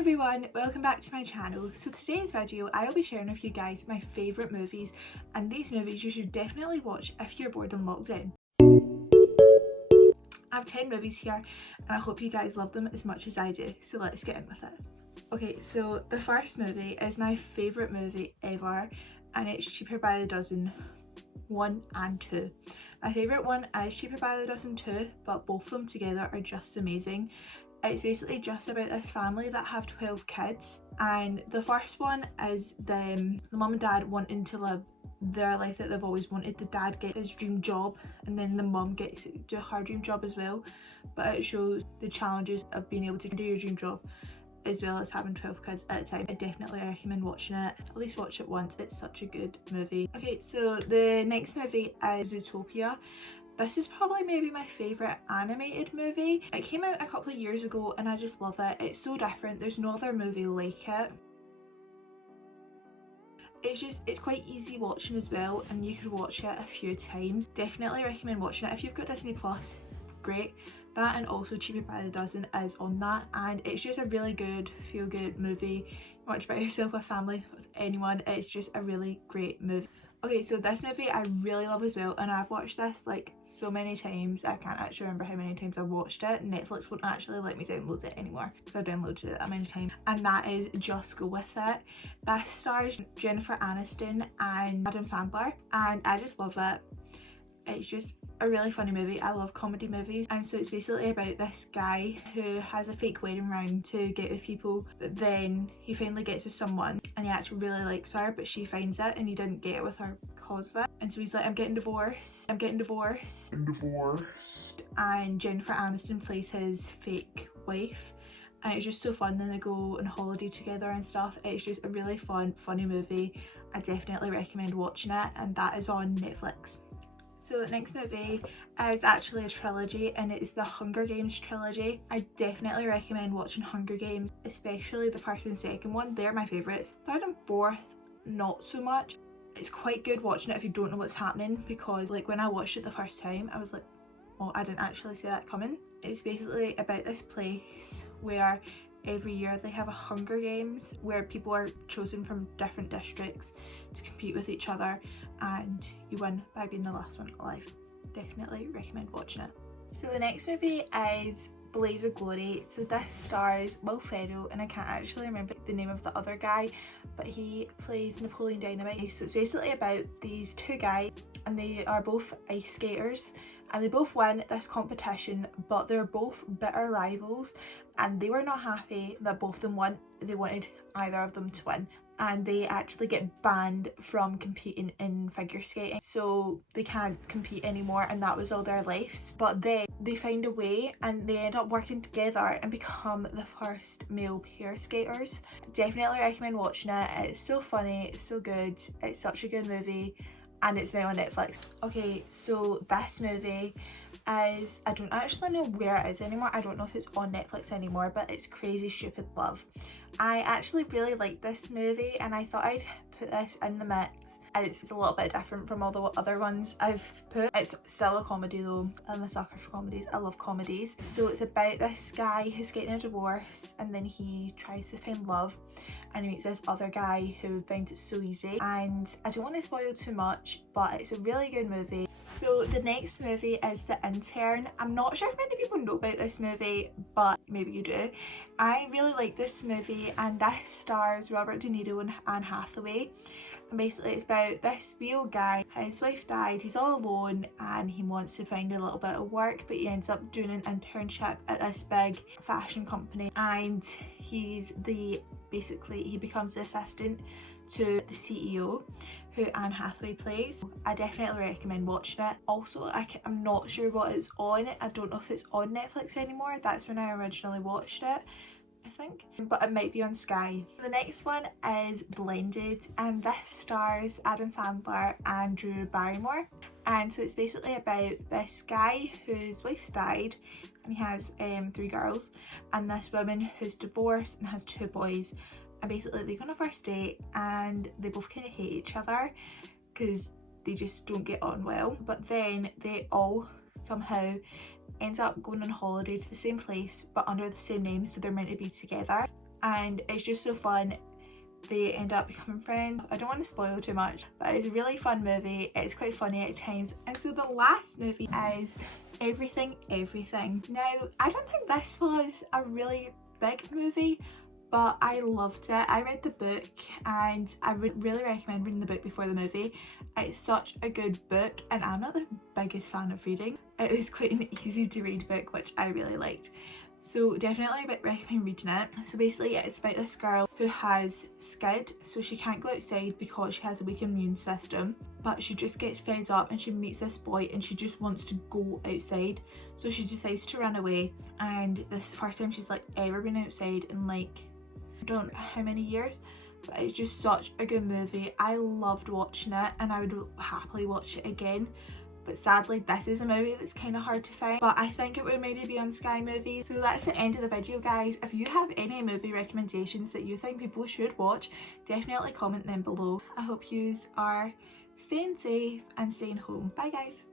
everyone, welcome back to my channel. So today's video I will be sharing with you guys my favourite movies, and these movies you should definitely watch if you're bored in lockdown. I have 10 movies here and I hope you guys love them as much as I do, so let's get in with it. Okay, so the first movie is my favourite movie ever, and it's Cheaper by the Dozen 1 and 2. My favourite one is Cheaper by the Dozen 2, but both of them together are just amazing. It's basically just about this family that have 12 kids, and the first one is the mum and dad wanting to live their life that they've always wanted. The dad gets his dream job and then the mum gets to do her dream job as well, but it shows the challenges of being able to do your dream job as well as having 12 kids at a time. I definitely recommend watching it. At least watch it once, it's such a good movie. Okay, so the next movie is Utopia. This is probably maybe my favourite animated movie. It came out a couple of years ago and I just love it. It's so different, there's no other movie like it. It's quite easy watching as well, and you could watch it a few times. Definitely recommend watching it. If you've got Disney Plus, great. That and also Cheaper by the Dozen is on that, and it's just a really good feel-good movie. You watch it by yourself, with family, with anyone. It's just a really great movie. Okay, so this movie I really love as well, and I've watched this like so many times. I can't actually remember how many times I've watched it. Netflix won't actually let me download it anymore because I've downloaded it that many times, and that is Just Go With It. This stars Jennifer Aniston and Adam Sandler, and I just love it. It's just a really funny movie. I love comedy movies, and so it's basically about this guy who has a fake wedding ring to get with people, but then he finally gets with someone and he actually really likes her, but she finds it and he didn't get it with her because of it, and so he's like, I'm getting divorced. And Jennifer Aniston plays his fake wife, and it's just so fun. Then they go on holiday together and stuff. It's just a really funny movie. I definitely recommend watching it, and that is on Netflix. So the next movie is actually a trilogy, and it is the Hunger Games trilogy. I definitely recommend watching Hunger Games, especially the first and second one. They're my favourites. Third and fourth, not so much. It's quite good watching it if you don't know what's happening, because like when I watched it the first time I was like, oh, I didn't actually see that coming. It's basically about this place where every year they have a Hunger Games where people are chosen from different districts to compete with each other, and you win by being the last one alive. Definitely recommend watching it. So the next movie is Blaze of Glory. So this stars Will Ferrell, and I can't actually remember the name of the other guy, but he plays Napoleon Dynamite. So it's basically about these two guys, and they are both ice skaters, and they both win this competition, but they're both bitter rivals, and they were not happy that both of them won. They wanted either of them to win, and they actually get banned from competing in figure skating, so they can't compete anymore, and that was all their lives. But then they find a way and they end up working together and become the first male pair skaters. Definitely recommend watching it. It's so funny, it's so good, it's such a good movie, and it's now on Netflix. Okay, so this movie is, I don't actually know where it is anymore. I don't know if it's on Netflix anymore, but it's Crazy Stupid Love. I actually really like this movie, and I thought I'd put this in the mix. It's a little bit different from all the other ones I've put. It's still a comedy though. I'm a sucker for comedies. I love comedies. So it's about this guy who's getting a divorce, and then he tries to find love, and he meets this other guy who finds it so easy. And I don't want to spoil too much, but it's a really good movie. So the next movie is The Intern. I'm not sure if many people know about this movie, but maybe you do. I really like this movie, and this stars Robert De Niro and Anne Hathaway. And basically it's about this real guy. His wife died, he's all alone, and he wants to find a little bit of work, but he ends up doing an internship at this big fashion company, and he becomes the assistant to the CEO, who Anne Hathaway plays. I definitely recommend watching it. Also, I'm not sure what it's on. I don't know if it's on Netflix anymore. That's when I originally watched it, I think, but it might be on Sky. The next one is Blended, and this stars Adam Sandler and Drew Barrymore. And so it's basically about this guy whose wife's died, and he has 3 girls, and this woman who's divorced and has 2 boys. And basically they go on a first date and they both kind of hate each other because they just don't get on well, but then they all somehow end up going on holiday to the same place but under the same name, so they're meant to be together. and it's just so fun. They end up becoming friends. I don't want to spoil too much, but it's a really fun movie. It's quite funny at times. And so the last movie is Everything Everything. Now, I don't think this was a really big movie, but I loved it. I read the book and I would really recommend reading the book before the movie. It's such a good book, and I'm not the biggest fan of reading. It was quite an easy to read book, which I really liked. So definitely recommend reading it. So basically it's about this girl who has SCID, so she can't go outside because she has a weak immune system, but she just gets fed up and she meets this boy and she just wants to go outside. So she decides to run away, and this is the first time she's like ever been outside in like I don't know how many years, but it's just such a good movie. I loved watching it and I would happily watch it again. But sadly this is a movie that's kind of hard to find, but I think it would maybe be on Sky Movies. So that's the end of the video, guys. If you have any movie recommendations that you think people should watch, definitely comment them below. I hope yous are staying safe and staying home. Bye guys.